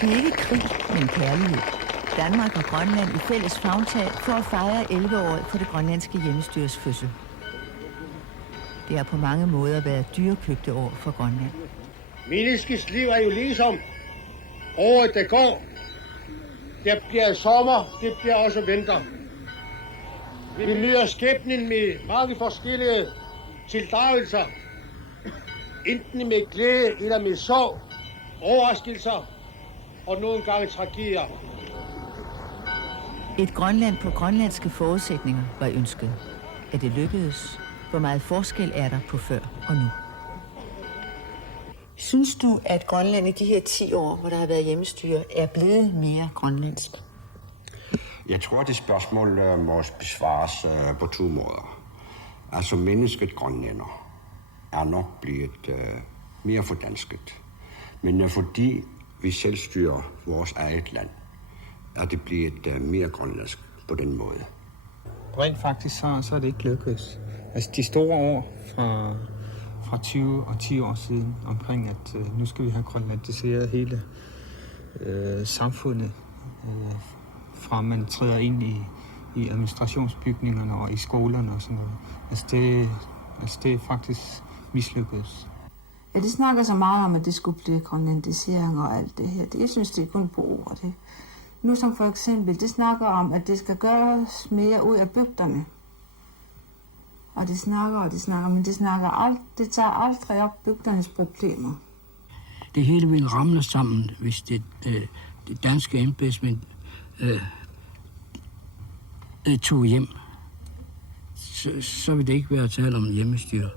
Det er ikke krig, men kærlighed. Danmark og Grønland i fælles favntag for at fejre 11-året for det grønlandske hjemmestyres fødsel. Det har på mange måder været dyrekøbte år for Grønland. Menneskets liv er jo ligesom året, der går. Der bliver sommer, det bliver også vinter. Vi møder skæbnen med mange forskellige tildragelser. Enten med glæde eller med sorg, overraskelser og nogle gange tragedier. Et Grønland på grønlandske forudsætninger var ønsket. At det lykkedes, hvor meget forskel er der på før og nu? Synes du, at Grønland i de her 10 år, hvor der har været hjemmestyre, er blevet mere grønlandsk? Jeg tror, det spørgsmål må besvares på 2 måder. Altså, mennesket grønlænder er nok blevet mere fordansket. Men fordi vi selv styrer vores eget land, er det blevet mere grønlandsk på den måde. Rent faktisk så er det ikke lykkedes. Altså de store år fra 20 og 10 år siden omkring, at nu skal vi have grønlandiseret hele samfundet, fra man træder ind i administrationsbygningerne og i skolerne og sådan noget. Altså det er faktisk mislykkedes. Ja, de snakker så meget om, at det skulle blive grønlandisering og alt det her. Jeg synes, det er kun på ord, det. Nu som for eksempel, de snakker om, at det skal gøres mere ud af bygderne. Og de snakker, men det tager aldrig op bygdernes problemer. Det hele vil ramle sammen, hvis det danske embedsmænd tog hjem. Så vil det ikke være tale om hjemmestyre.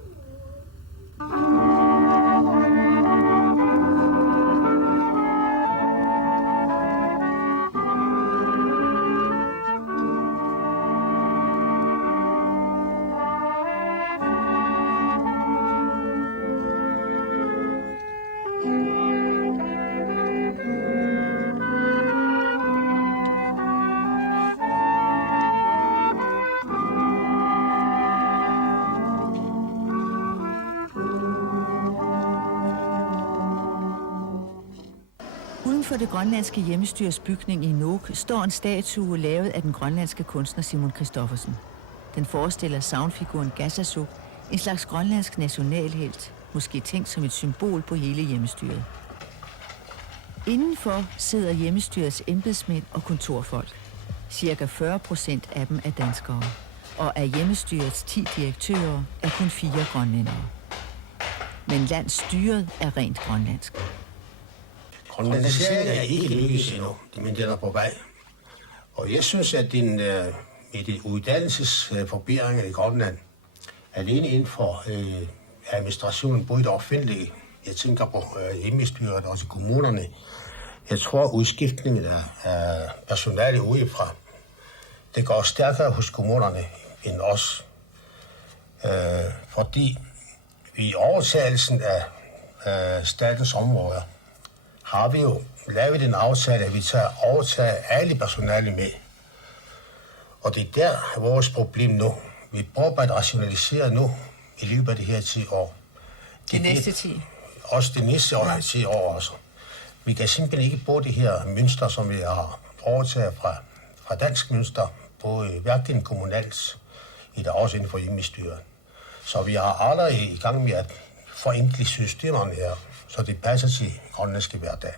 For det grønlandske hjemmestyres bygning i Nuuk står en statue lavet af den grønlandske kunstner Simon Christoffersen. Den forestiller sagnfiguren Gassasuk, en slags grønlandsk nationalhelt, måske tænkt som et symbol på hele hjemmestyret. Indenfor sidder hjemmestyrets embedsmænd og kontorfolk. Cirka 40% af dem er danskere, og af hjemmestyrets 10 direktører er kun 4 grønlændere. Men landsstyret er rent grønlandsk. Grønlandiseringen er ikke lykkedes endnu, men den er på vej. Og jeg synes, at med de uddannelsesforbedringer i Grønland, alene inden for administrationen, både det offentlige, jeg tænker på hjemmestyret og også kommunerne, jeg tror, udskiftningen af personale udefra, det går stærkere hos kommunerne end os. Fordi vi i overtagelsen af statens områder, har vi jo lavet en aftale, at vi overtager alle personale med. Og det er der vores problem nu. Vi prøver at rationalisere nu i løbet af de her 10 år. De næste 10? Også de næste 10 år også. Vi kan simpelthen ikke bruge det her mønster, som vi har overtaget fra dansk mønster, både hverken kommunalt, eller også inden for hjemmestyret. Så vi har allerede i gang med at forenkle systemerne her, så det passer til grønlandske hverdag.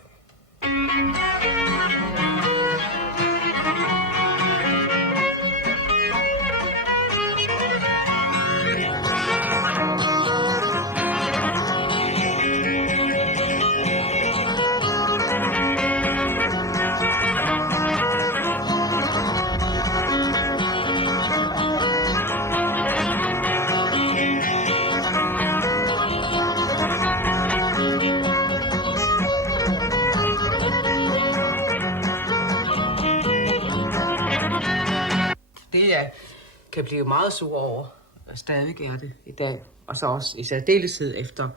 Kan blive meget sur over, og stadig er det i dag, og så også i særdeleshed efter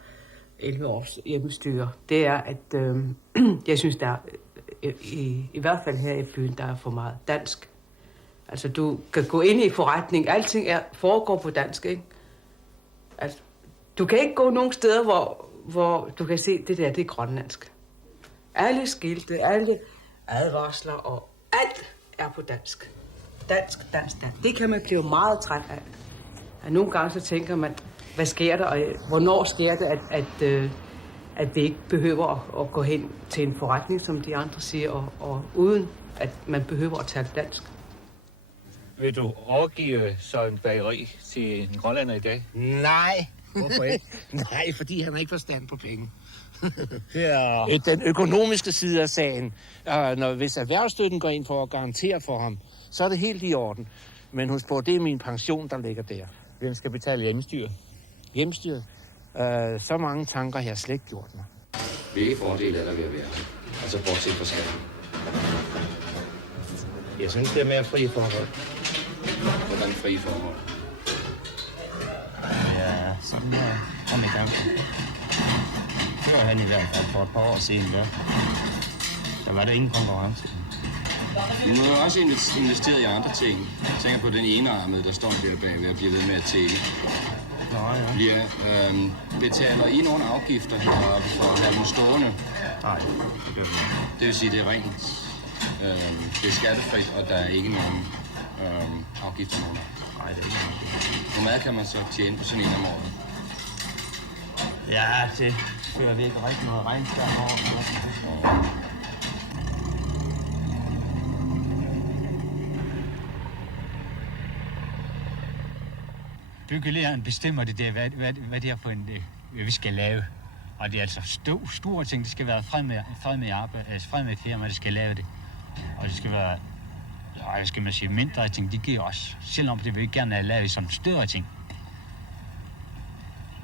11 års hjemmestyre, det er, at jeg synes, der i hvert fald her i byen, der er for meget dansk. Altså, du kan gå ind i forretning, alting foregår på dansk, ikke? Altså, du kan ikke gå nogen steder, hvor du kan se, det der, det er grønlandsk. Alle skilte, alle advarsler og alt er på dansk. Dansk. Det kan man blive meget træt af. Og nogle gange så tænker man, hvad sker der, og hvornår sker det, at vi ikke behøver at gå hen til en forretning, som de andre siger, og uden at man behøver at tale dansk. Vil du overgive Søren bageri til en grønlander i dag? Nej. Hvorfor ikke? Nej, fordi han har ikke forstand på penge. Ja. Den økonomiske side af sagen, hvis erhvervsstøtten går ind for at garantere for ham, så er det helt i orden. Men husk på, det er min pension, der ligger der. Hvem skal betale hjemmestyret? Hjemmestyret? Så mange tanker har jeg slet ikke gjort mig. Hvilke fordele er der ved at være? Altså bortset fra skatten. Jeg synes, det er mere frie forhold. Hvordan frie forhold? Ja, sådan er han i gang. Før han i hvert fald for et par år siden, der var der ingen konkurrence. Men nu har jo også investeret i andre ting. Jeg tænker på den enarmede, der står der bagved og bliver ved med at tælle. Ja. Betaler I nogle afgifter heroppe for at have dem stående? Nej, det gør vi ikke. Det vil sige, det er rent. Det er skattefrit, og der er ikke nogen afgifter nogen. Nej, det er ikke noget. Hvor meget kan man så tjene på sådan en om året? Ja, det fører vi ikke rigtig noget regnskab over. Byggelederen bestemmer det der, hvad det er for en, vi skal lave. Og det er altså store ting. Det skal være fremmed firma, der skal lave det. Og det skal være, hvad skal man sige, mindre ting, de giver os. Selvom det vil vi gerne have lavet som større ting.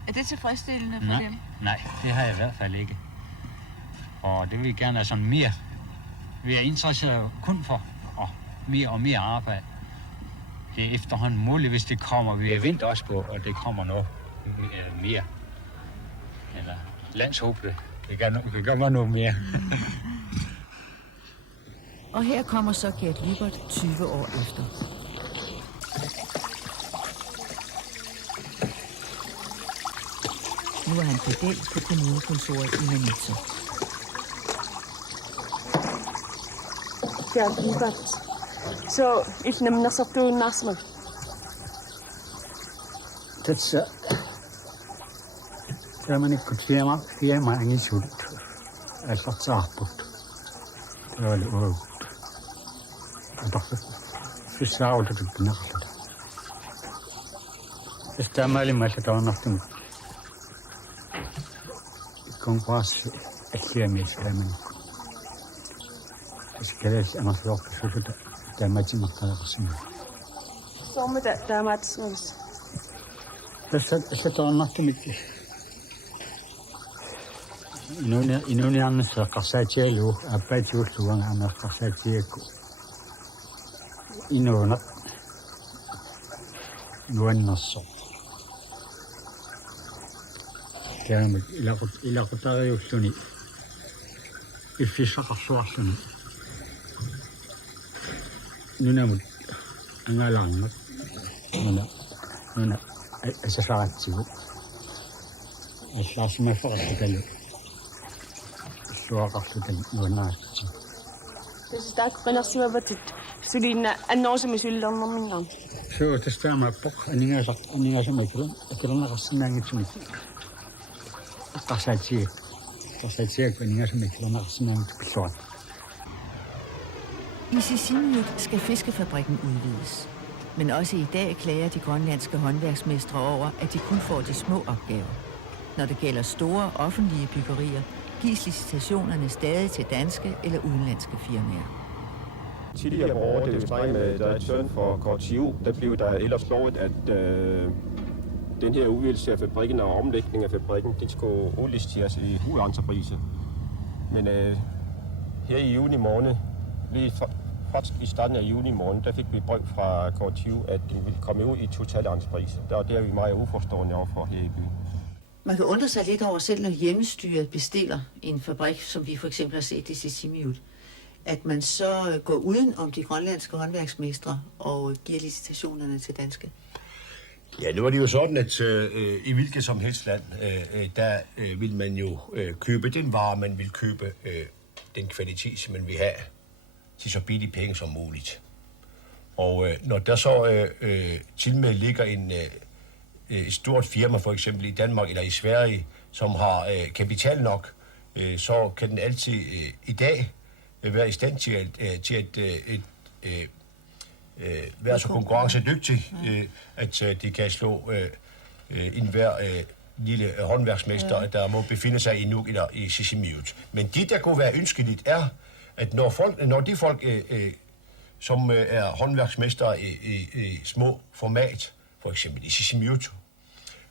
Er det tilfredsstillende for dem? Nej, det har jeg i hvert fald ikke. Og det vil vi gerne have sådan mere. Vi er interesseret kun for mere og mere arbejde. Det er efterhånden muligt, hvis det kommer. Vi venter også på, at det kommer noget mere. Eller landshåbet. Det kan komme noget mere. Og her kommer så Gert Lybert 20 år efter. Nu er han pedel på kommunekontoret i Manitso. Gert Lybert. So, ich nehme nasabtu nasma. That's Germany could hear my issue. As what's up. Early world. Fish out of the knuckle. It's Tamali Macedon of them. Congress at Kiamis Germany. It's Keres and of the damage in the Some of that damage. That's all not to me. Inunian sa kasachelu apachu tuang ana kasacheku. Inuna nuannasso. Kaya ilakutayo suni. Ifisa kaswasuni. Nunamut angalang nuna asasatsu. Asasma fakatalo. Dus daar kan ik zien wat het studie en nou zijn we zullen dan nog Zo, het is daar maar pok en dingen zo met ik kan nog eens naar iets met. Kassatie en dingen zo met nog eens naar iets besluit. I Sisimiut skal fiskefabrikken udvides. Men også i dag klager de grønlandske håndværksmestre over, at de kun får de små opgaver. Når det gælder store offentlige byggerier, gives licitationerne stadig til danske eller udenlandske firmaer. Tidligere på året, det er med direktøren for KTU, der blev der ellers lovet, at den her udvidelse af fabrikken og omlægning af fabrikken, det skulle udliciteres i hovedentreprise. Men her i juni måned, lige faktisk i starten af juni måned, der fik vi brev fra KTU, at den ville komme ud i totalentreprise. Der er vi meget uforstående overfor her i byen. Man kan undre sig lidt over, selv når hjemmestyret bestiller en fabrik, som vi for eksempel har set i Sisimiut, at man så går uden om de grønlandske håndværksmestre og giver licitationerne til danske. Ja, nu er det jo sådan, at i hvilket som helst land, der vil man jo købe den vare, man vil købe den kvalitet, som man vil have, til så billige penge som muligt. Og når der så til med ligger et stort firma, for eksempel i Danmark eller i Sverige, som har kapital nok, så kan den altid i dag være i stand til at være så konkurrencedygtig, at de kan slå enhver lille håndværksmester, der må befinde sig i Nuuk eller i Sisimiut. Men det, der kunne være ønskeligt, er, at når de folk, som er håndværksmestre i små format, for eksempel i Sisimiut,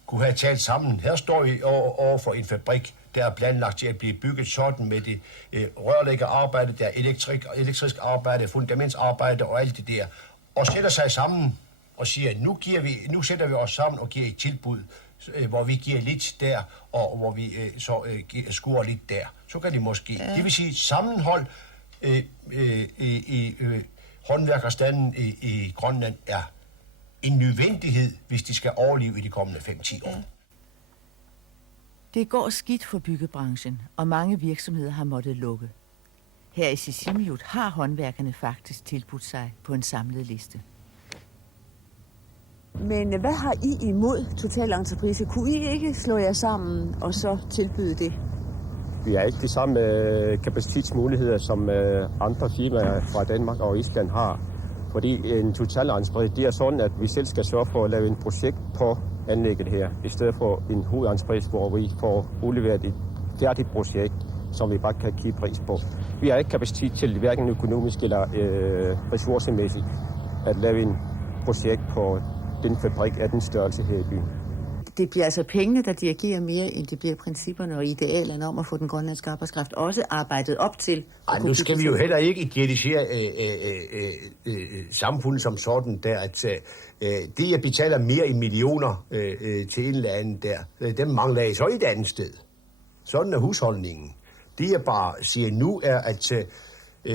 kunne have talt sammen. Her står vi over for en fabrik, der er planlagt til at blive bygget sådan med det rørlæggerarbejde, der er elektrisk arbejde, fundamentsarbejde og alt det der, og sætter sig sammen og siger, nu sætter vi os sammen og giver et tilbud, hvor vi giver lidt der, og hvor vi skuer lidt der. Så kan det måske. Ja. Det vil sige, sammenhold i håndværkerstanden i Grønland er en nødvendighed, hvis de skal overleve i de kommende 5-10 år. Ja. Det går skidt for byggebranchen, og mange virksomheder har måttet lukke. Her i Sisimiut har håndværkerne faktisk tilbudt sig på en samlet liste. Men hvad har I imod Total Entreprise? Kunne I ikke slå jer sammen og så tilbyde det? Vi har ikke de samme kapacitetsmuligheder, som andre firmaer fra Danmark og Island har. Fordi en Total Entreprise, det er sådan, at vi selv skal sørge for at lave en projekt på anlægget her, i stedet for en hovedentreprise, hvor vi får udleveret et færdigt projekt, som vi bare kan give pris på. Vi har ikke kapacitet til, hverken økonomisk eller ressourcemæssigt, at lave en projekt på den fabrik af den størrelse her i byen. Det bliver altså pengene, der dirigerer mere, end det bliver principperne og idealerne om at få den grønlandske arbejdskraft også arbejdet op til. Nu skal vi jo heller ikke idealisere samfundet som sådan der, at det, jeg betaler mere i millioner til en eller anden der, dem mangler jeg så et andet sted. Sådan er husholdningen. Det jeg bare siger nu er, at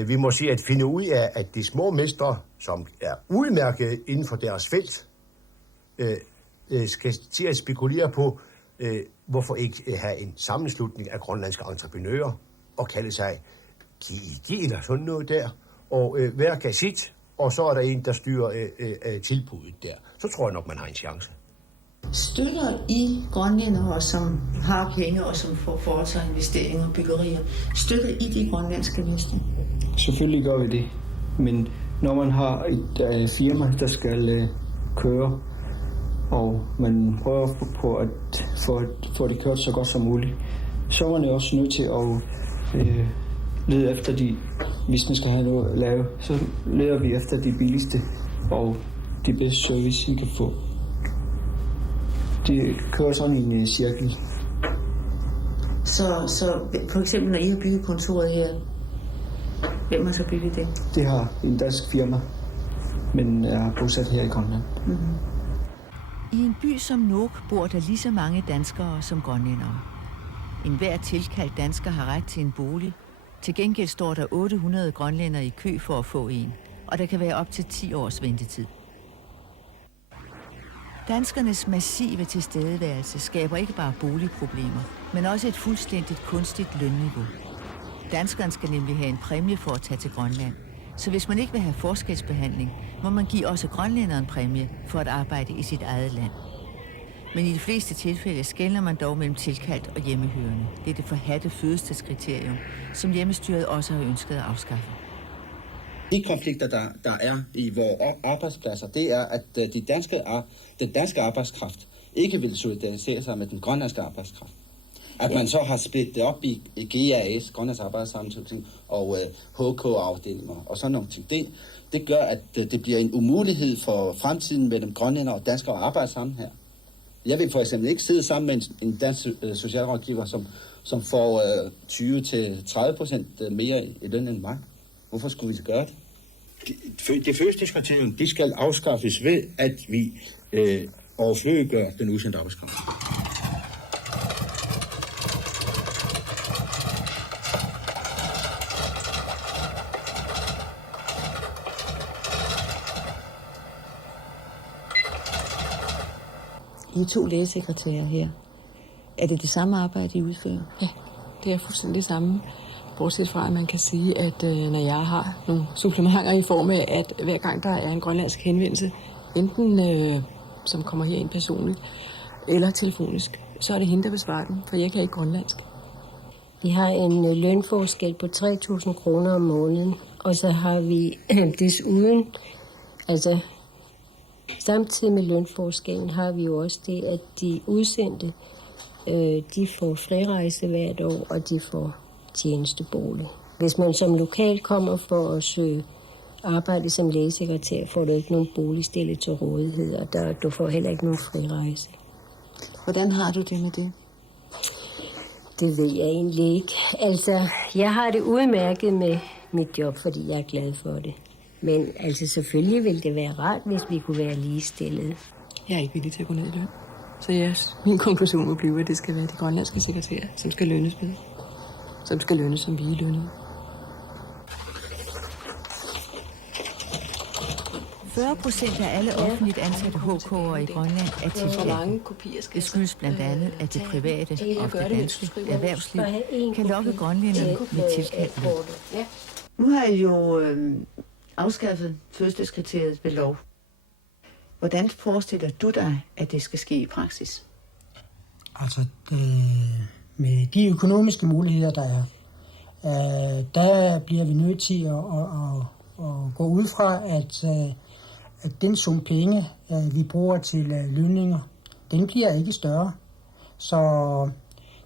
vi må se at finde ud af, at de små mestre, som er udmærket inden for deres felt, skal til at spekulere på, hvorfor ikke have en sammenslutning af grønlandske entreprenører og kalde sig GIG eller sådan noget der, og hver kan sit, og så er der en, der styrer tilbuddet der. Så tror jeg nok, man har en chance. Støtter I grønlændere, som har penge og som får foretaget investeringer og byggerier? Støtter I de grønlandske mestre? Selvfølgelig gør vi det, men når man har et firma, der skal køre, og man prøver på at få det kørt så godt som muligt, så er man jo også nødt til at lede efter hvis man skal have noget at lave, så leder vi efter de billigste og de bedste service, vi kan få. Det kører sådan i en cirkel. Så for eksempel, når I har bygget kontoret her, hvem har så bygget det? Det har en dansk firma, men er bosat her i Grønland. Mm-hmm. I en by som Nuuk bor der lige så mange danskere som grønlændere. En hver tilkaldt dansker har ret til en bolig. Til gengæld står der 800 grønlændere i kø for at få en, og der kan være op til 10 års ventetid. Danskernes massive tilstedeværelse skaber ikke bare boligproblemer, men også et fuldstændigt kunstigt lønniveau. Danskeren skal nemlig have en præmie for at tage til Grønland. Så hvis man ikke vil have forskelsbehandling, må man give også grønlænderen en præmie for at arbejde i sit eget land. Men i de fleste tilfælde skelner man dog mellem tilkaldt og hjemmehørende. Det er det forhatte fødestedskriterium, som hjemmestyret også har ønsket at afskaffe. De konflikter, der er i vores arbejdspladser, det er, at den danske arbejdskraft ikke vil solidarisere sig med den grønlandske arbejdskraft. At man så har splittet op i GAS, Grønlands Arbejdssammenslutning, og HK-afdelinger og sådan nogle ting. Det gør, at det bliver en umulighed for fremtiden mellem grønlændere og danskere at arbejde sammen her. Jeg vil for eksempel ikke sidde sammen med en dansk socialrådgiver, som får 20-30% mere i løn end mig. Hvorfor skulle vi gøre det? Det fødselskriterium, det skal afskaffes ved, at vi overflødiggør den udsendte arbejdskraft. I er 2 lægesekretærer her. Er det samme arbejde, I udfører? Ja, det er fuldstændig det samme. Bortset fra, at man kan sige, at når jeg har nogle supplementer i form af, at hver gang der er en grønlandsk henvendelse, enten som kommer herind personligt eller telefonisk, så er det hende, der besvarer den, for jeg kan ikke grønlandsk. Vi har en lønforskel på 3.000 kroner om måneden, og så har vi desuden, altså samtidig med lønforskellen, har vi jo også det, at de udsendte, de får frirejse hvert år, og de får tjenestebolig. Hvis man som lokal kommer for at søge arbejde som lægesekretær, får du ikke nogen bolig stillet til rådighed, og du får heller ikke nogen frirejse. Hvordan har du det med det? Det ved jeg egentlig ikke. Altså, jeg har det udmærket med mit job, fordi jeg er glad for det. Men altså, selvfølgelig ville det være rart, hvis vi kunne være ligestillede. Jeg er ikke villig til at gå ned i løn. Så min konklusion vil blive, at det skal være de grønlandske sekretærer, som skal lønnes med. Som skal lønnes som vi er lønnet. 40% af alle offentligt ansatte HK'ere i Grønland er tilkaldt. Det skyldes blandt andet, at det private, ofte danske, erhvervsliv kan lokke grønlænderne med tilkaldelse. Nu har I jo afskaffet fødselskriteriet ved lov. Hvordan forestiller du dig, at det skal ske i praksis? Altså, med de økonomiske muligheder, der er, der bliver vi nødt til at gå ud fra, at den sum penge, vi bruger til lønninger, den bliver ikke større. Så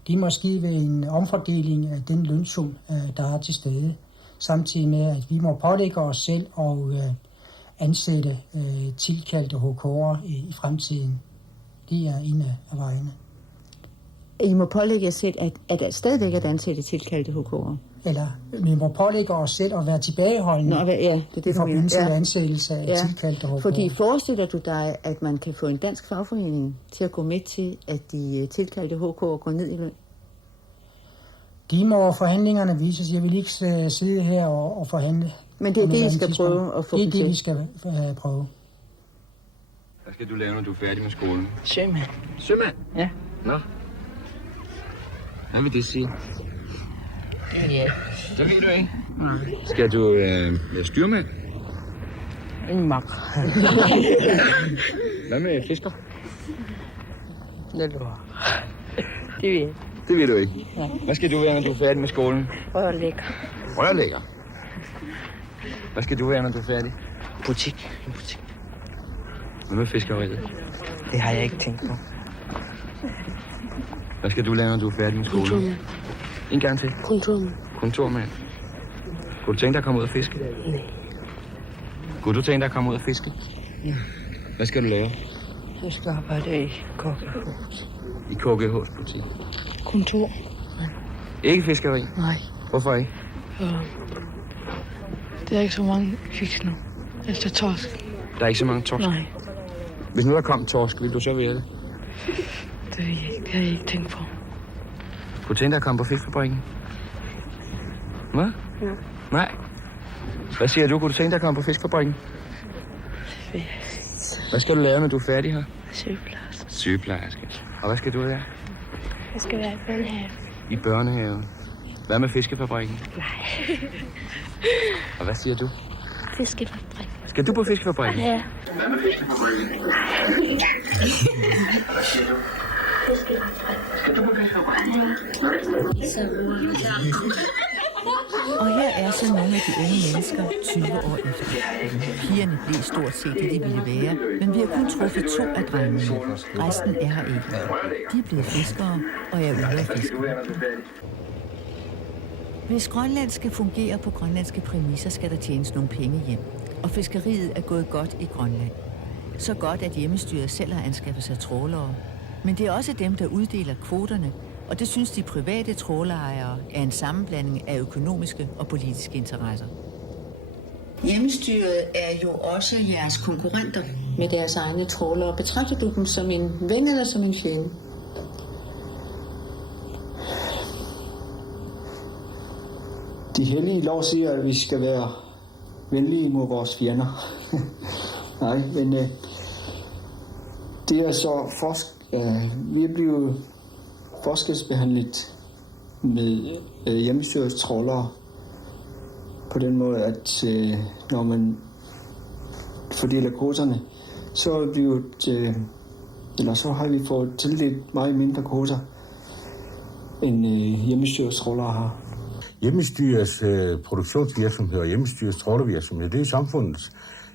det er måske ved en omfordeling af den lønsum, der er til stede. Samtidig med, at vi må pålægge os selv og ansætte tilkaldte HK'ere i fremtiden. Det er en af vejene. I må pålægge jer selv, at der stadigvæk er at ansætte tilkaldte HK'ere? Eller vi må pålægge os selv at være tilbageholdende i forbindelse med ansættelse af tilkaldte HK'ere. Fordi forestiller du dig, at man kan få en dansk fagforening til at gå med til, at de tilkaldte HK'ere går ned i løn? De må forhandlingerne vise sig. Jeg vil ikke sidde her og forhandle. Men det er det, I skal prøve at få det er det, vi skal prøve. Hvad skal du lave, når du er færdig med skolen? Sømand. Sømand? Ja. Nå. Hvad vil det sige? Ja. Det ved du ikke. Nej. Skal du være styrmand? En mak. Hvad med fisker? Det ved jeg. Det ved du ikke. Ja. Hvad skal du være, når du er færdig med skolen? Rørlægger. Rørlægger? Hvad skal du være, når du er færdig? Butik. Hvad med fiskeriet? Det har jeg ikke tænkt på. Hvad skal du lave, når du er færdig med skolen? Kontormand. En gang til. Kontormand. Kunne du tænke dig at komme ud og fiske? Nej. Kunne du tænke dig at komme ud og fiske? Ja. Hvad skal du lave? Jeg skal arbejde i KGH. I KGH's butik? Kontor. Ikke fiskeri? Nej. Hvorfor ikke? Det er ikke så mange fisk nu. Altså torsk. Der er ikke så mange torsk? Nej. Hvis nu der kom torsk, vil du så vælge? Det ved jeg ikke. Det har jeg ikke tænkt på. Kunne du tænke dig at komme på fiskfabrikken? Hvad? Ja. Nej. Hvad siger du? Kunne du tænke dig at komme på fiskfabrikken? Hvad skal du lave, når du er færdig her? Sygeplejerske. Sygeplejerske. Og hvad skal du være? Jeg skal være i børnehave. I børnehaven. Hvad med fiskefabrikken? Nej. Og hvad siger du? Fiskefabrik. Skal du på fiskefabrikken? Ja. Hvad med fiskefabrikken? Og hvad siger du? Fiskefabrik. Skal du på fiskefabrikken? Og her er så nogle af de unge mennesker 20 år efter. Pigerne blev stort set det, de ville være, men vi har kun truffet 2 af drengene. Resten er her ikke. De er blevet fiskere og er ude at fiske. Hvis Grønland skal fungere på grønlandske præmisser, skal der tjenes nogle penge hjem. Og fiskeriet er gået godt i Grønland. Så godt, at hjemmestyret selv har anskaffet sig trawlere. Men det er også dem, der uddeler kvoterne, og det synes de private trawlerejere er en sammenblanding af økonomiske og politiske interesser. Hjemmestyret er jo også jeres konkurrenter med deres egne trawlere. Betragter du dem som en ven eller som en fjende? De hellige lov siger, at vi skal være venlige mod vores fjender. Nej, men det er så vi er blevet forskelsbehandlet med hjemmestyrets trawlere. På den måde, at når man fordeler kvoterne, så har vi fået tildelt meget mindre kvoter, end hjemmestyrets trawlere har. Hjemmestyrets produktionsvirksomhed og hjemmestyrets trawlervirksomhed, det er samfundets.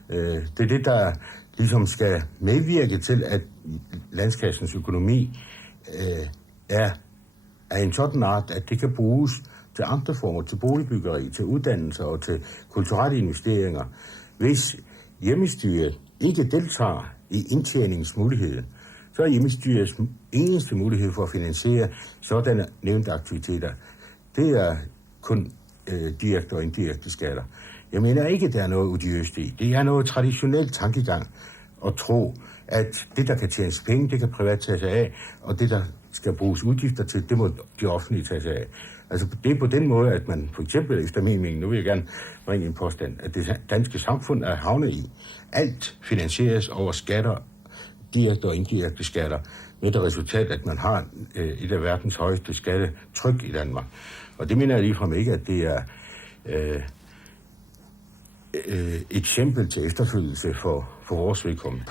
Det er det, der ligesom skal medvirke til, at landskassens økonomi er en sådan art, at det kan bruges til andre former, til boligbyggeri, til uddannelse og til kulturelle investeringer. Hvis hjemmestyret ikke deltager i indtjeningsmuligheden, så er hjemmestyrets eneste mulighed for at finansiere sådanne nævnte aktiviteter. Det er kun direkte og indirekte skatter. Jeg mener ikke, der er noget odiøst i. Det er noget traditionelt tankegang at tro, at det, der kan tjenes penge, det kan privat tage sig af, og det, der skal bruges udgifter til, det må de offentlige tage sig af. Altså, det er på den måde, at man for eksempel, efter min mening, nu vil jeg gerne bringe en påstand, at det danske samfund er havnet i. Alt finansieres over skatter, direkte og indirekte skatter, med det resultat, at man har et af verdens højeste skattetryk i Danmark. Og det mener jeg ligefrem ikke, at det er et eksempel til efterfølgelse for vores vedkommende.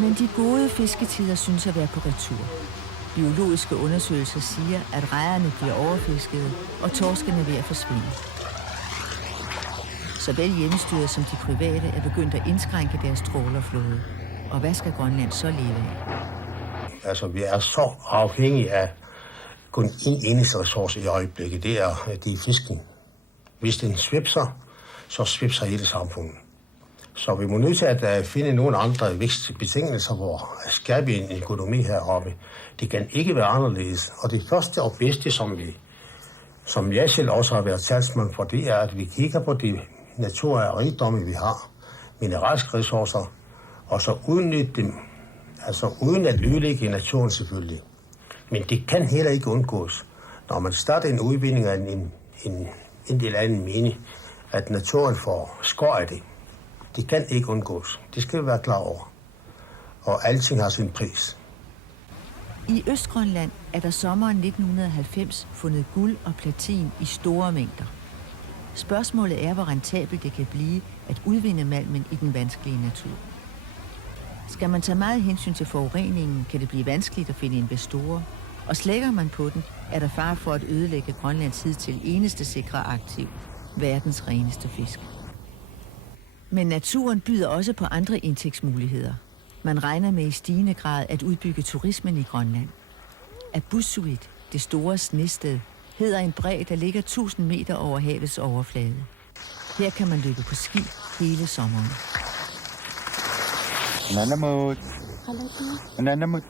Men de gode fisketider synes at være på retur. Biologiske undersøgelser siger, at rejerne bliver overfiskede, og torskene er ved at forsvinde. Såvel hjemmestyret som de private er begyndt at indskrænke deres trawlerflåde. Og hvad skal Grønland så leve af? Altså, vi er så afhængige af kun en eneste ressource i øjeblikket. Det er fisken. Hvis den svipser, så svipser hele samfundet. Så vi må nødt til at finde nogle andre vækstbetingelser, hvor skaber vi en økonomi heroppe. Det kan ikke være anderledes. Og det første og bedste, som jeg selv også har været talsmand for, det er, at vi kigger på de natur- og rigdomme, vi har, mineralske ressourcer, og så udnytte dem, altså uden at ødelægge naturen selvfølgelig. Men det kan heller ikke undgås, når man starter en udvinding af en del anden mening, at naturen får skår af det. Det kan ikke undgås. Det skal vi være klar over. Og alting har sin pris. I Østgrønland er der sommeren 1990 fundet guld og platin i store mængder. Spørgsmålet er, hvor rentabelt det kan blive at udvinde malmen i den vanskelige natur. Skal man tage meget hensyn til forureningen, kan det blive vanskeligt at finde investorer, og slækker man på den, er der fare for at ødelægge Grønlands hidtil eneste sikre aktiv, verdens reneste fisk. Men naturen byder også på andre indtægtsmuligheder. Man regner med i stigende grad at udbygge turismen i Grønland. Abusuit, det store snested, hedder en bred, der ligger 1000 meter over havets overflade. Her kan man løbe på ski hele sommeren. Nanamut. Nanamut.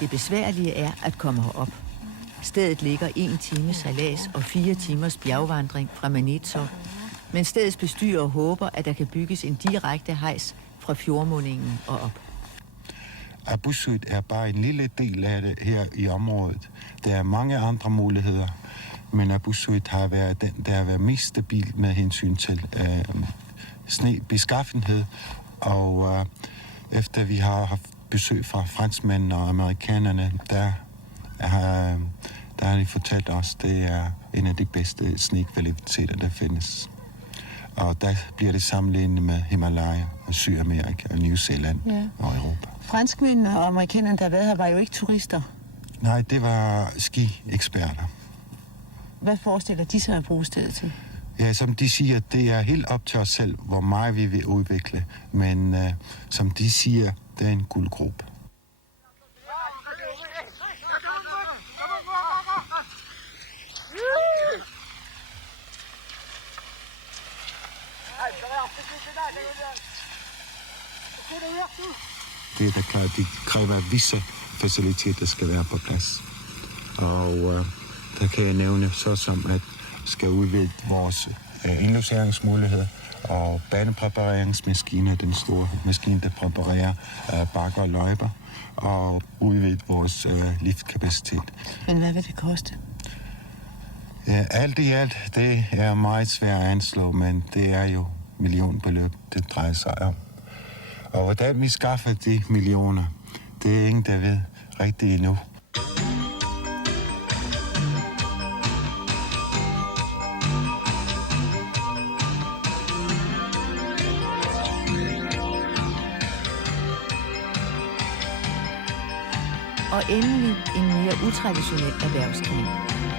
Det besværlige er at komme herop. Stedet ligger 1 times sejlads og 4 timers bjergvandring fra Maniitsoq, men stedets bestyrer håber, at der kan bygges en direkte hejs fra fjordmundingen og op. Abusuit er bare en lille del af det her i området. Der er mange andre muligheder, men Abusuit har været den, der har været mest stabil med hensyn til beskaffenhed. Og efter vi har haft besøg fra franskmændene og amerikanerne, der har de fortalt os, at det er en af de bedste snekvaliteter, der findes. Og der bliver det sammenlignet med Himalaya og Sydamerika og New Zealand og Europa. Franskmændene og amerikanerne, der har været her, var jo ikke turister. Nej, det var ski-eksperter. Hvad forestiller de sig at bruge stedet til? Ja, som de siger, det er helt op til os selv, hvor meget vi vil udvikle. Men som de siger, det er en guldgruppe. Det der de kræver, at visse faciliteter skal være på plads. Og der kan jeg nævne så som, at skal udvide vores indloseringsmuligheder og banepræpareringsmaskiner, den store maskine, der præparerer bakker og løjper, og udvide vores liftkapacitet. Men hvad vil det koste? Ja, alt i alt, det er meget svært at anslå, men det er jo millionbeløb, det drejer sig om. Og hvordan vi skaffer de millioner, det er ingen, der ved rigtigt endnu. Og endelig en mere utraditionel erhvervsgren,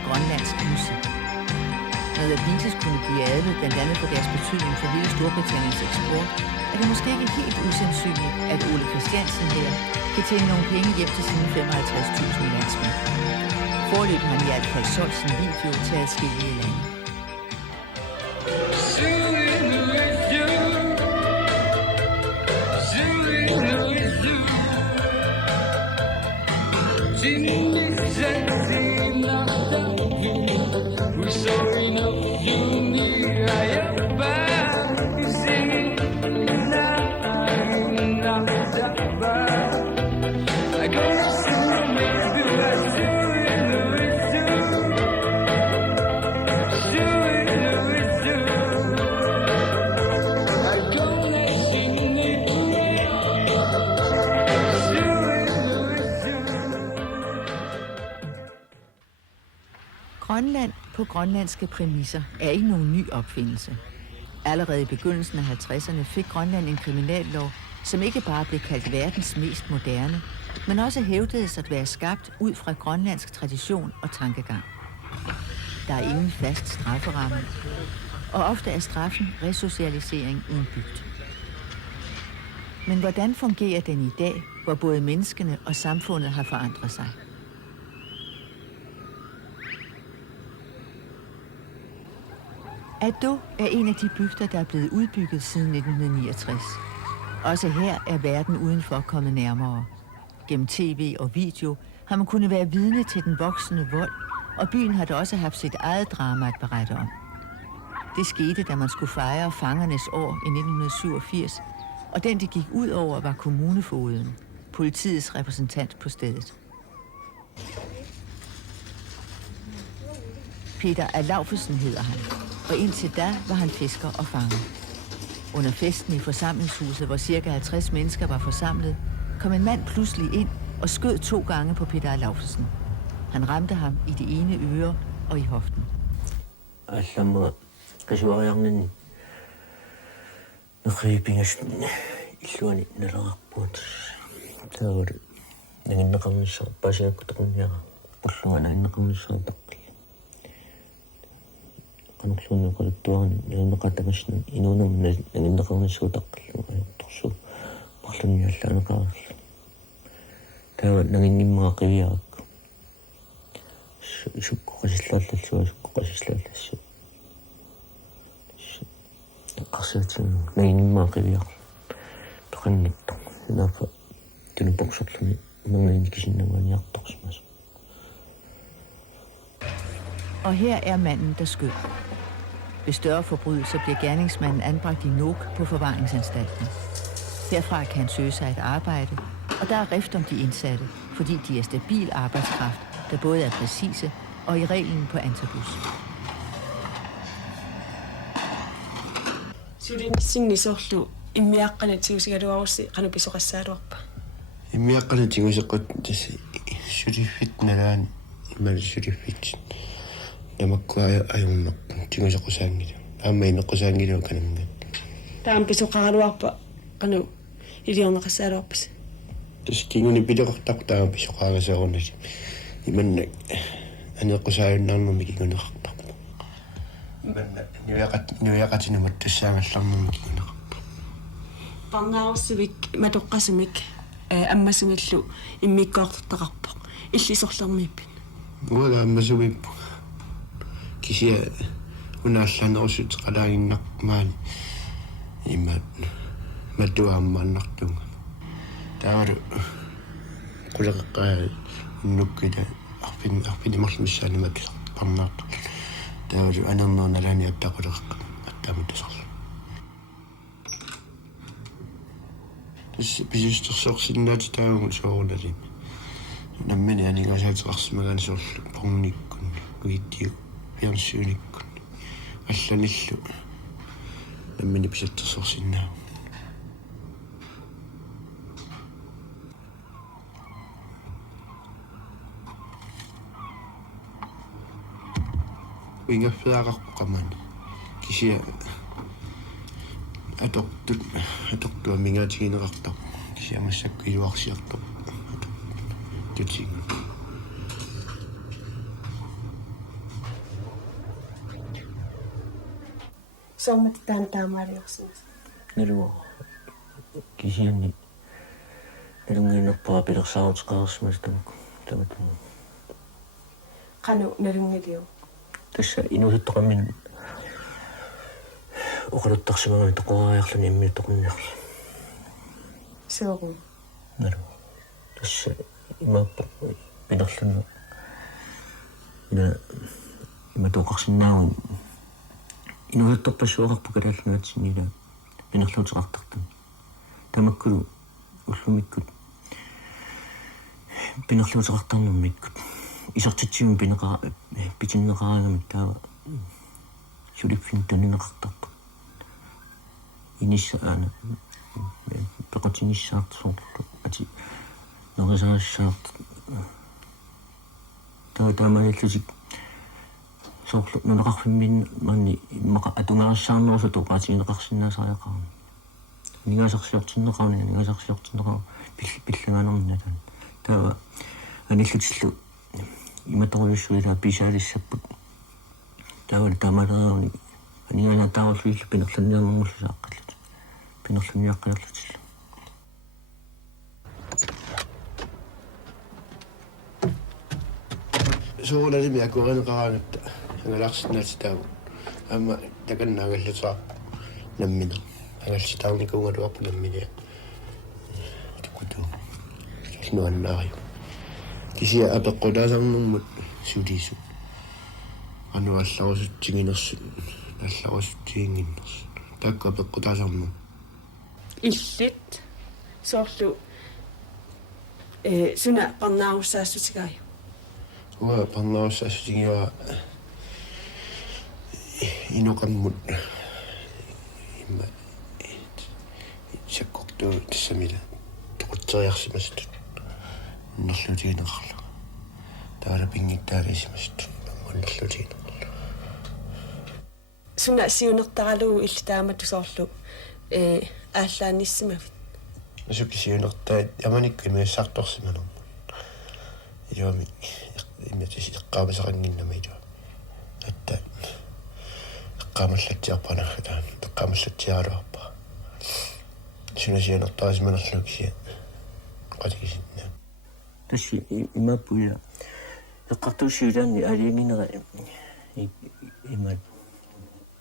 grønlandsk musik. Noget af Beatles kunne blive adlet blandt andet på deres betydning for hele Storbritanniens eksport, er det måske ikke helt usandsynligt, at Ole Christiansen her kan tjene nogle penge hjem til sine 55.000 landsmænd. Foreløbig har han i alt fald solgt sin video til adskillige lande. Grønland på grønlandske præmisser er ikke nogen ny opfindelse. Allerede i begyndelsen af 50'erne fik Grønland en kriminallov, som ikke bare blev kaldt verdens mest moderne, men også hævdedes at være skabt ud fra grønlandsk tradition og tankegang. Der er ingen fast strafferamme, og ofte er straffen resocialisering i en bygd. Men hvordan fungerer den i dag, hvor både menneskene og samfundet har forandret sig? Ado er en af de bygder, der er blevet udbygget siden 1969. Også her er verden udenfor kommet nærmere. Gennem tv og video har man kunnet være vidne til den voksende vold, og byen har da også haft sit eget drama at berette om. Det skete, da man skulle fejre fangernes år i 1987, og den, det gik ud over, var kommunefogeden, politiets repræsentant på stedet. Peter Alaufesen hedder han, og indtil da var han fisker og fanger. Under festen i forsamlingshuset, hvor ca. 50 mennesker var forsamlet, kom en mand pludselig ind og skød 2 gange på Peter Alaufesen. Han ramte ham i det ene øre og i hoften. Kanuksuun korrektuaan nakatagasna inunam nangindaqarna suutaqqallu torsu parlunniallaanaqaarlu tawa nanginnimmaa qiviarakku sukkuqasillaallalluа sukkuqasillaallassu qassiatin nanginnimmaa qiviarlu toqannitto inafa tunuporsorluni nanginikisinnamaaniartorsmas. Og her er manden, der skød. Ved større forbrydelser bliver gerningsmanden anbragt i Nuuk på forvaringsanstalten. Herfra kan han søge sig et arbejde, og der er rift om de indsatte, fordi de er stabil arbejdskraft, der både er præcise og i reglen på antabus. Sinnisorlu immiaqqana tigusigaluarussi qanupisoqassaaluarpa. Immiaqqana tigusiqqat tassi surifit nalaan imali surifit. Namakku ajunnaqqun tigusiqqusaangila aammainneqqusaangila kanangan taampisoqaraluarpa qanu iliorneqassaaluarpas taskinguni pileqartaq taampisoqaagasaarunasi imanna aneqqusaajunnarnumi kiguneqartarpa imanna niuaqatinumat tassaangallarnumi kiguneqarpa parnaarussivik matoqqasumik аммасунгиллу иммиккоортартақарпоқ иллисорлермиппин уага аммасуиппу кисия унаалланерусут қалаагиннармаани имат маттуааммааннартунга таавару қулеққаа нуккида арпинимарлмиссаанимат парнаартар таавару анернерналаани аттақулеққа аттааматтасарла писистерсорсиннаати таавгу соорунали наммини анигасаатеқарсимагаанисоорлу порниккунни уиттиу пиарсиуниккун алланиллу наммини писистерсорсиннаа ingaffiaqarpoqamani kisia atortua mingaatigineqartaq kisia massakku iluarsiartoq tuting Sommat taan taamaariorsimas. Nalu kisianni nalungiinerpaa pilersaarutqaarsimas tamat Qanu nalungiliu. tassa inuuttoqammin uqaluttarsimagami toqoraajarluni immiuttoqunniarlu Suurum. nalu tassa imaappa pinerlunnu ina imatoqarsinnaagun inuuttorpassuaqarpu kalaallunaatsinila pinerluutiqartartun tamakkulu уллумиккут пинерлуутеқартарнуммиккут исартитсигун пинеқара питиннеқараагамит таава сулиффин танинеқартарпа инисса аана пеқатиниссаартсоорлу ати норисаассаарт таамааллутик соорлу нунеқарфиммин манни иммақа атунгарассаарнерусу тоқаатигинеқарсинаасариақарна нингасарсиортиннеқарна пиллагаанернатан таава аниллутиллу иматорюссуилаа писаалиссаппут таавал таамалериорни аниганаатааруллуиллу пинерланниарнэрмуллусааққаллут пинерланниаққалерлутиллу соорналими акуаринеқараагатта ангалаарсинаати тааву аама таканнаагаллутаа наммина ангалситаарникуунгалуарпу намминиа такуту нуаннаариу кisia апеққулаасарнэрмут сулису ануалларусутсигинерсут алларусутсиингиннерс таакку апеққутаасарну Illit. Sooрлу суна парнааруссаассутигааю. уа парнааруссаассутигиуа инокаммут имма саккорту тассамила тоқутсериарсимастут нерлутигинеқарла таала пингиттаалисимастут нерлутигинеқарла Суна сиунертаралуу иллитаамату соорлу ааллааниссимавит насукисиунертаат яманикку имиассаарторсиманермут илуами имиатис эққаамасақангиннама илуа атта эққаамаллатсиарпанархатаан эққаамаллатсиаралуарпа сунасиунертаасиманерлукisia qatикисинна тасси имаппуя эққартуссиулаанни алиангинера имат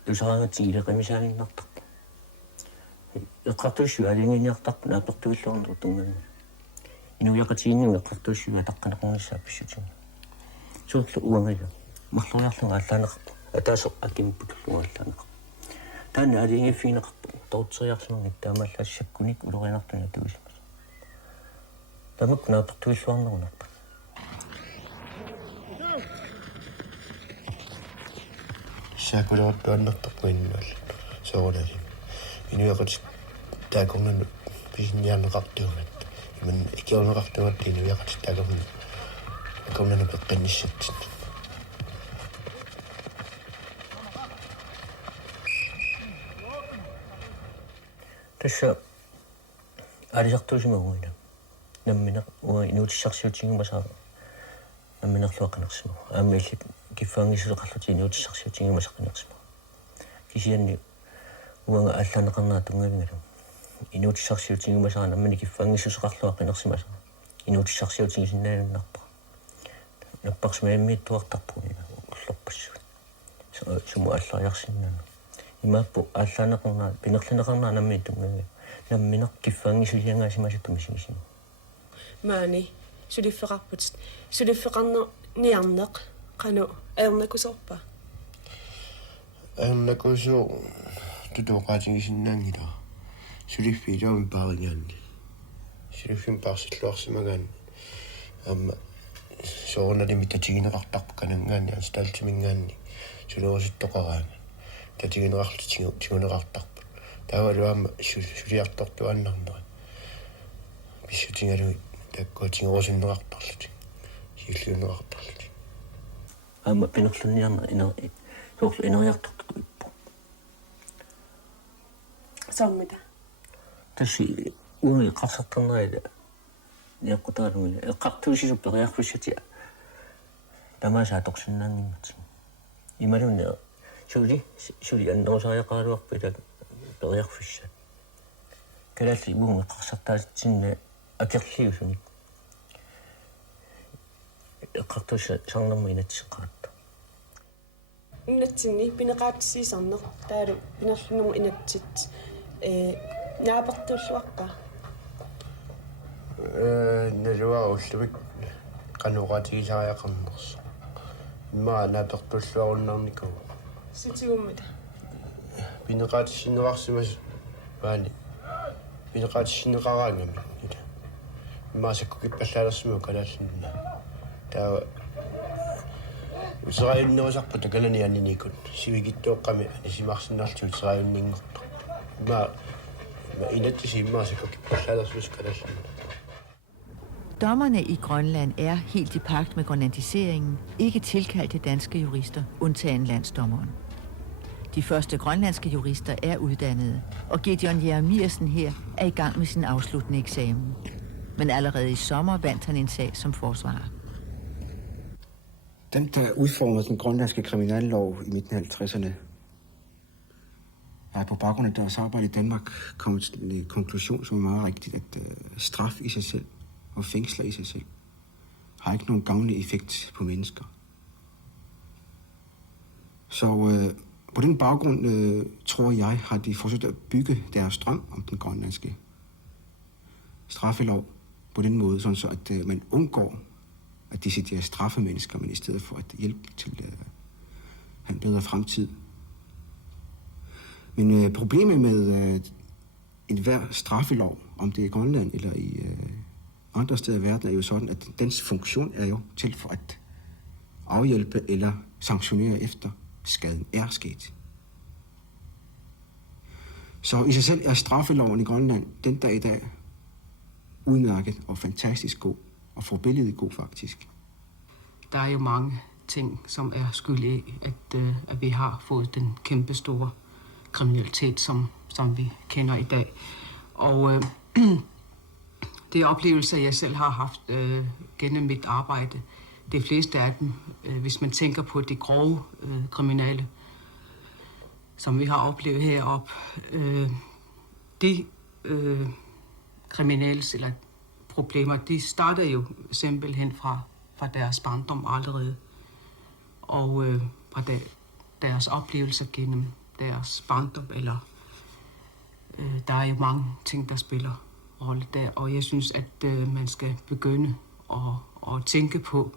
тусараангатсигилеқамисаангиннартарпа эққартуссу алиангиниартарпа наапертуиллуарнеру тунгани инуяқатигиннуи эққартуссуа таққанақорнissaапписсутин соорлу уангала марлуриарлунга аллаанеқарпа атаасеқ акимпутуллунгааллаанеқарпа таана алиангиффинеқарпа тоортериарсунгит таамааллаассаккуник улорианартуна туисмас тамакку наапертуиллуарнерунарпа саакулеруттуаннартарпуиннуал соорулали инуяқат таакорнан писинниарнеқартуумат иман икиорнеқартуумат инуяқат таакорнан акорнан пеққинниссатсин тасса алисартуусимагуина наммина уа инуутиссарсиутингумасаа намминерлуаққанерсиму аамииллит киффаангисулеқарлути инуутиссарсиутингумасаққанерсиму кисианни уанга аллаанеқарнаа тунгавингалу инуутиссарсиутингумасаа наммини киффаангисусеқарлуаққанерсимаса инуутиссарсиутингисиннаануннарпа наппарсимааммииттуартарпуни уллорпассу суму аллариарсиннаана имааппу ааллаанеқарнаа пинерланеқарнаа наммии тунгавинга намминеқ киффаангисулиангаасимасуттумисигисин маани сулиффеқарпут сулиффеқарнер ниарнеқ qaну аернакусорпа аернакусоо тутуоқаатингисиннаангила сулиффилаун пааригаанни сулиффин паарсиллуарсимагаан амма соорналими татигинеқартарпа канангаанни астаалтимингаанни сулерусуттоқараана татигинеқарлутигу тигунеқартарпа таавалуаама сулиартортуаннарнера писсутингалуи таккуатингорусиннеқартарлути сииллуунеқартарлути аама пинерлунниарна Sommita. 다시 오늘 갔었던 날에 내가 그다음에 각투시로 배가 그러셨지. 남아서 독신난 거지. 이 말은 내가 쇼리 안 나와서야 가로 배가 그러셨. 그래서 이번 갔었다 진네 아격히 좀 각투시 장난만 있지 같다. Innatsini pineqaatsiisorneq taalu pinerlunumu inatsit naapertulluaqqa Naluaa ullumik qanuqatigisaariaqarners. Imma naapertulluarunnerniku. sitigummata Pineqaatissinneqarsimas vaani. Pineqaatissinneqaraangami ila. Imma sakkukippallaalersimo kalaallinna. Taa Israelnerusarpu takalani anninikun sivigittuoqqami anisimarsinnarlu Israelninngortoq. Ma inattisi immaasakukippallalersus kalaallinna. Dommerne i Grønland er, helt i pagt med grønlandiseringen, ikke tilkaldt til danske jurister, undtagen landsdommeren. De første grønlandske jurister er uddannede, og Gideon Jeremiasen her er i gang med sin afsluttende eksamen. Men allerede i sommer vandt han en sag som forsvarer. Dem, der udformede den grønlandske kriminallov i midten af 50'erne, er på baggrund af deres arbejde i Danmark kommet til en konklusion, som er meget rigtigt, at straf i sig selv og fængsler i sig selv har ikke nogen gavnlig effekt på mennesker. Så på den baggrund, tror jeg, har de forsøgt at bygge deres drøm om den grønlandske straffelov på den måde, sådan så at man undgår at decidere straffe mennesker, men i stedet for at hjælpe til at have en bedre fremtid. Men problemet med enhver straffelov, om det er i Grønland eller i andre steder i verden, er jo sådan, at dens funktion er jo til for at afhjælpe eller sanktionere efter skaden er sket. Så i sig selv er straffeloven i Grønland den dag i dag udmærket og fantastisk god, og forbilledet god faktisk. Der er jo mange ting, som er skyld i, at vi har fået den kæmpe store kriminalitet, som vi kender i dag. Og det er oplevelser, jeg selv har haft gennem mit arbejde. De fleste af dem, hvis man tænker på de grove kriminelle, som vi har oplevet heroppe, de kriminelle eller problemer, de starter jo simpelthen fra deres barndom allerede. Og fra deres oplevelser gennem deres barndom, eller der er jo mange ting, der spiller rolle der. Og jeg synes, at man skal begynde at tænke på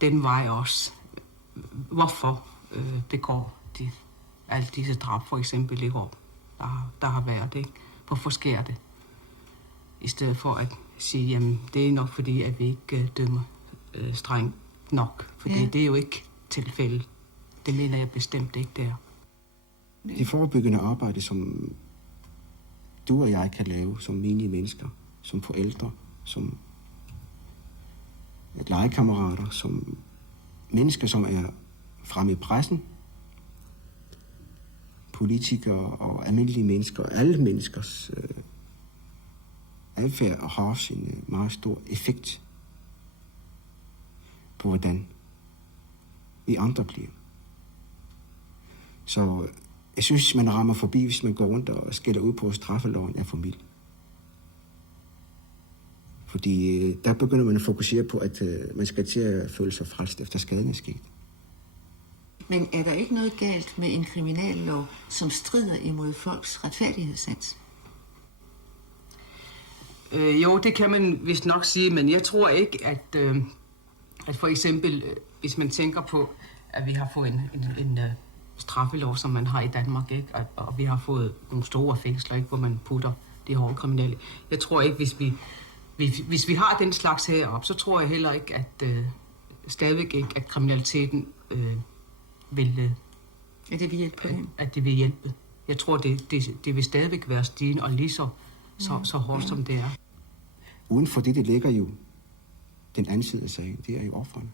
den vej også. Hvorfor begår de alle disse drab, for eksempel i år, der har været, ikke? Hvorfor sker det? I stedet for at sige, jamen det er nok fordi, at vi ikke dømmer strengt nok. Fordi det er jo ikke tilfældet. Det mener jeg bestemt ikke, det er. Det forebyggende arbejde, som du og jeg kan lave som menige mennesker, som forældre, som legekammerater, som mennesker, som er fremme i pressen, politikere og almindelige mennesker, og alle menneskers adfærd har også en meget stor effekt på, hvordan vi andre bliver. Så jeg synes, man rammer forbi, hvis man går rundt og skælder ud på, at straffeloven er for mild. Fordi der begynder man at fokusere på, at man skal til at føle sig frelst efter skaden er sket. Men er der ikke noget galt med en kriminallov, som strider imod folks retfærdighedssans? Jo, det kan man vist nok sige, men jeg tror ikke, at for eksempel, hvis man tænker på, at vi har fået en straffelov, som man har i Danmark, ikke? Og vi har fået nogle store fængsler, ikke? Hvor man putter de hårde kriminelle. Jeg tror ikke, hvis vi har den slags heroppe, så tror jeg heller ikke, at stadigvæk ikke, at kriminaliteten vil... At det vil hjælpe dem? At det vil hjælpe. Jeg tror, det vil stadigvæk være stigende og lige så hårdt, som det er. Uden for det ligger jo den anden side af sagen. Det er jo ofrene.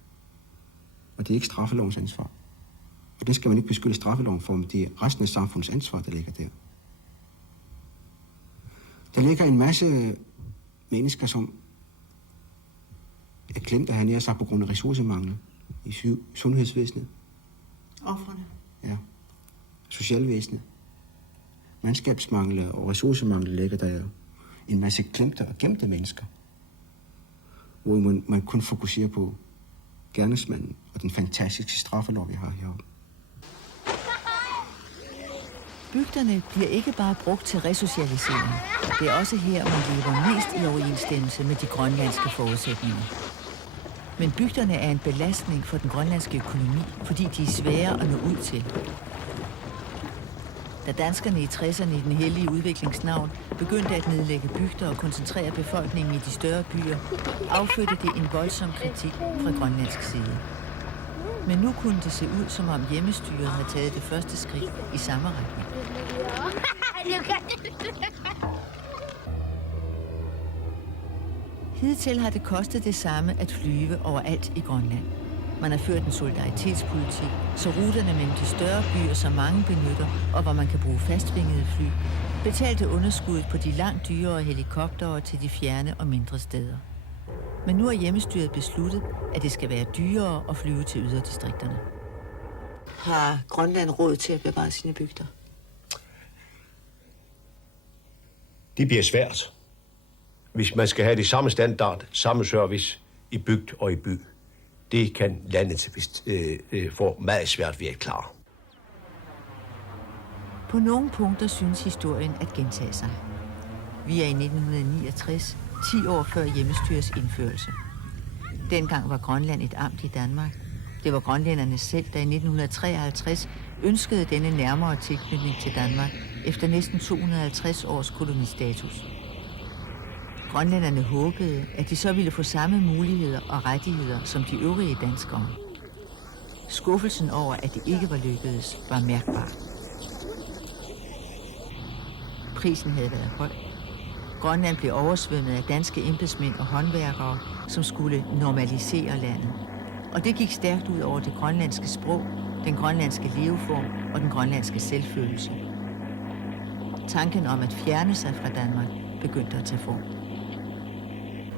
Og det er ikke straffelovens ansvar. Og Og det skal man ikke beskylde straffeloven for, men det er resten af samfundets ansvar, der ligger der. Der ligger en masse mennesker, som er klemt at have nær sagt på grund af ressourcemangel i sundhedsvæsenet. Offrene. Ja. Socialvæsenet. Mandskabsmangel og ressourcemangel ligger der jo. En masse klemte og gemte mennesker. Hvor man kun fokuserer på gerningsmanden og den fantastiske straffelov, vi har heroppe. Bygderne bliver ikke bare brugt til resocialisering. Det er også her, man lever mest i overensstemmelse med de grønlandske forudsætninger. Men bygderne er en belastning for den grønlandske økonomi, fordi de er svære at nå ud til. Da danskerne i 60'erne i den hellige udviklingsnavn begyndte at nedlægge bygder og koncentrere befolkningen i de større byer, affødte det en voldsom kritik fra grønlandsk side. Men nu kunne det se ud, som om hjemmestyret havde taget det første skridt i samme retning. Hidtil har det kostet det samme at flyve overalt i Grønland. Man har ført en solidaritetspolitik, så ruterne mellem de større byer, som mange benytter, og hvor man kan bruge fastvingede fly, betalte underskuddet på de langt dyrere helikoptere til de fjerne og mindre steder. Men nu har hjemmestyret besluttet, at det skal være dyrere at flyve til yderdistrikterne. Har Grønland råd til at bevare sine bygder? Det bliver svært, hvis man skal have det samme standard, samme service i bygd og i by. Det kan landet få meget svært ved at klare. På nogle punkter synes historien at gentage sig. Vi er i 1969, 10 år før hjemmestyrets indførelse. Dengang var Grønland et amt i Danmark. Det var grønlænderne selv, der i 1953 ønskede denne nærmere tilknytning til Danmark efter næsten 250 års kolonistatus. Grønlænderne håbede, at de så ville få samme muligheder og rettigheder som de øvrige danskere. Skuffelsen over, at det ikke var lykkedes, var mærkbar. Prisen havde været høj. Grønland blev oversvømmet af danske embedsmænd og håndværkere, som skulle normalisere landet. Og det gik stærkt ud over det grønlandske sprog, den grønlandske leveform og den grønlandske selvfølelse. Tanken om at fjerne sig fra Danmark begyndte at tage form.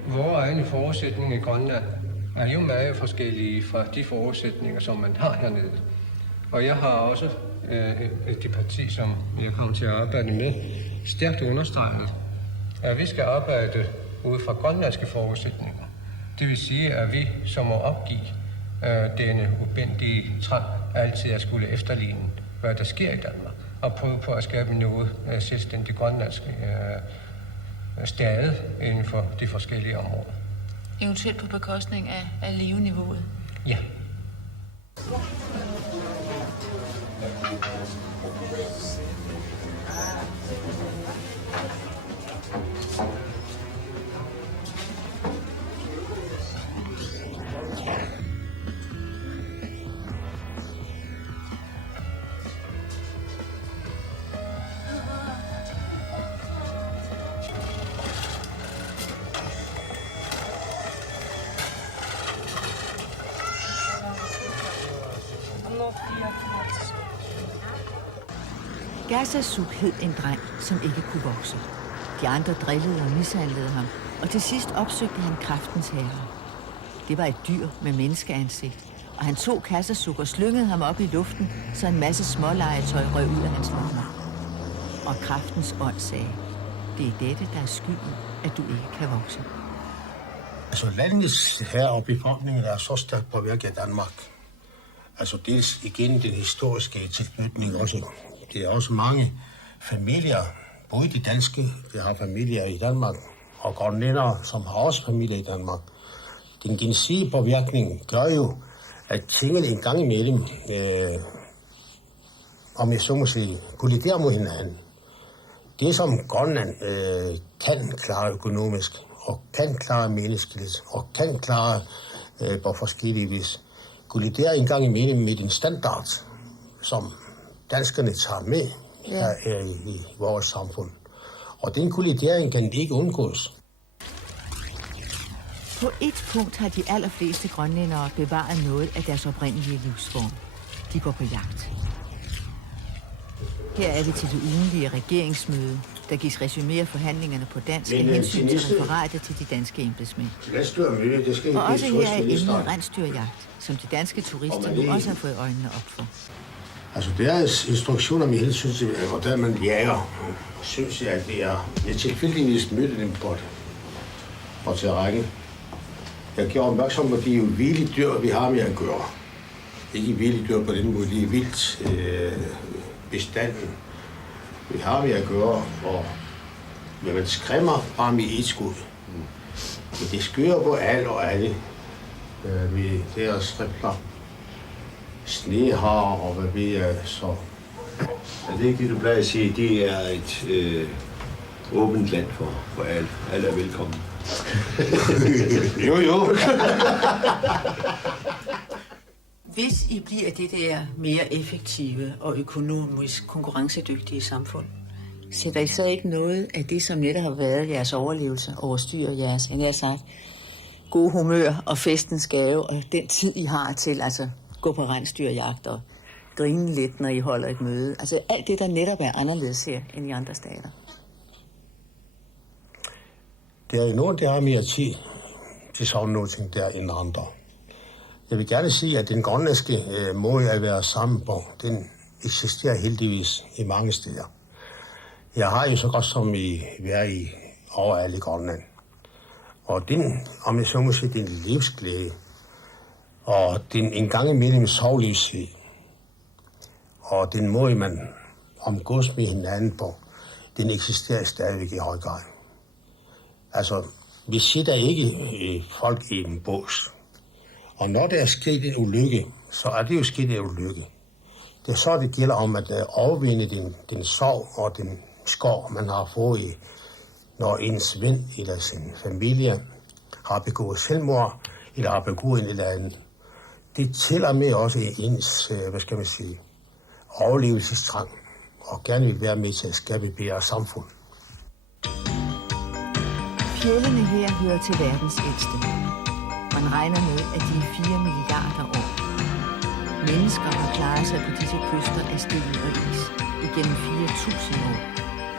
Vores egne forudsætninger i Grønland er jo meget forskellige fra de forudsætninger, som man har hernede. Og jeg har også det parti, som jeg kommer til at arbejde med, stærkt understreget, at vi skal arbejde ud fra grønlandske forudsætninger. Det vil sige, at vi så må opgive denne ubændige trang altid at skulle efterligne, hvad der sker i Danmark, og prøve på at skabe noget selvstændigt grønlandsk stadig inden for de forskellige områder. Eventuelt på bekostning af leveniveauet? Ja. Gassasuk hed en dreng, som ikke kunne vokse. De andre drillede og mishandlede ham, og til sidst opsøgte han kræftens herre. Det var et dyr med menneskeansigt, og han tog Gassasuk og slyngede ham op i luften, så en masse smålegetøj røg ud af hans lommer. Og kræftens ånd sagde, det er dette, der er skylden, at du ikke kan vokse. Altså landets her og befolkningen er så stærkt påvirket af Danmark. Altså dels igen den historiske tilknytning også. Det er også mange familier, både de danske, der har familier i Danmark, og grønlændere, som har også familier i Danmark. Den gensidige påvirkning gør jo, at tingene en gang imellem, om jeg så må sige, kolliderer mod hinanden. Det, som Grønland kan klare økonomisk, og kan klare menneskeligt, og kan klare på forskellige vis, kolliderer en gang imellem med den standard, som danskerne tager med her i vores samfund. Og den kollidering kan ikke undgås. På et punkt har de allerfleste grønlændere bevaret noget af deres oprindelige livsform. De går på jagt. Her er vi til det ugenlige regeringsmøde. Der gives resumé af forhandlingerne på dansk af hensyn til referatet til de danske embedsmænd. Og også her er emnet rensdyrjagt, som de danske turister nu også har fået øjnene op for. Altså deres instruktioner med hensyn til, hvordan man jager, synes jeg, at det er... Jeg tilfældigvis mødte dem på terrænet. Jeg gjorde opmærksom på, at de er jo vilde dyr, vi har med at gøre. Ikke vilde dyr på den måde, de er vildt bestanden. Vi har med at gøre, og man skræmmer bare med et skud. Men det skyer på alt og alle med deres repler. Snehar og hvad ved jeg, så... Er det ikke det, du plejer at sige, det er et åbent land for alle. Alle er velkommen. jo. Hvis I bliver det der mere effektive og økonomisk konkurrencedygtige samfund, sætter I så ikke noget af det, som netop har været jeres overlevelse, overstyrer jeres, jeg har sagt, gode humør og festens gave, og den tid, I har til altså gå på rensdyrjagt og grine lidt, når I holder et møde. Altså alt det, der netop er anderledes her end i andre stater. Det er nogen, der har mere tid til sådan noget ting der end andre. Jeg vil gerne sige, at den grønlandske måde at være sammen på, den eksisterer heldigvis i mange steder. Jeg har jo så godt som været i overalt i Grønland. Og den, om jeg så må sige, den livsglæde, og den en gang imellem sovløshed, og den måde, man omgås med hinanden på, den eksisterer stadigvæk i høj grad. Altså, vi sidder ikke folk i en bås. Og når der er sket en ulykke, så er det jo sket en ulykke. Det er så, det gælder om at overvinde den sorg og den skår, man har fået, når ens ven eller sin familie har begået selvmord, eller har begået en eller anden. Det tæller med også ens, overlevelsestrang, og gerne vil være med til at skabe et bedre samfund. Fjellene her hører til verdens ældste. Man regner med, at de er 4 milliarder år. Mennesker har klaret sig på disse kyster af sten og is igennem 4.000 år.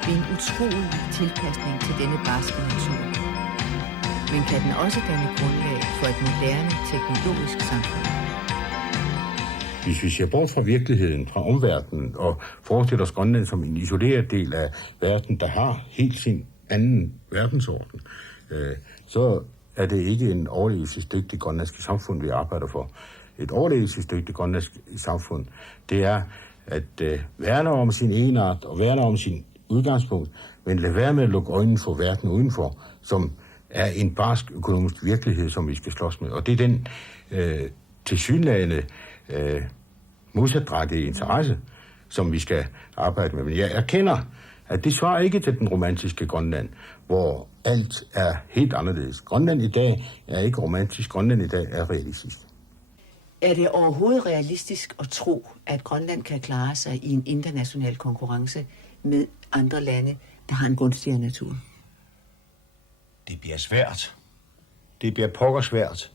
Det er en utrolig tilpasning til denne barske natur. Men kan den også danne grundlag for et moderne teknologisk samfund? Hvis vi ser bort fra virkeligheden, fra omverdenen, og forestiller os Grønland som en isoleret del af verden, der har helt sin anden verdensorden, så er det ikke en overlevelsesdygtig grønlandsk samfund, vi arbejder for. Et overlevelsesdygtigt grønlandsk samfund, det er at værne om sin egenart og værne om sin udgangspunkt, men lade være med at lukke øjnene for verden udenfor, som er en barsk økonomisk virkelighed, som vi skal slås med. Og det er den tilsyneladende modsatrettede interesse, som vi skal arbejde med. Men jeg erkender, at det svarer ikke til den romantiske Grønland, hvor alt er helt anderledes. Grønland i dag er ikke romantisk, Grønland i dag er realistisk. Er det overhovedet realistisk at tro, at Grønland kan klare sig i en international konkurrence med andre lande, der har en gunstigere natur? Det bliver svært. Det bliver pokker svært.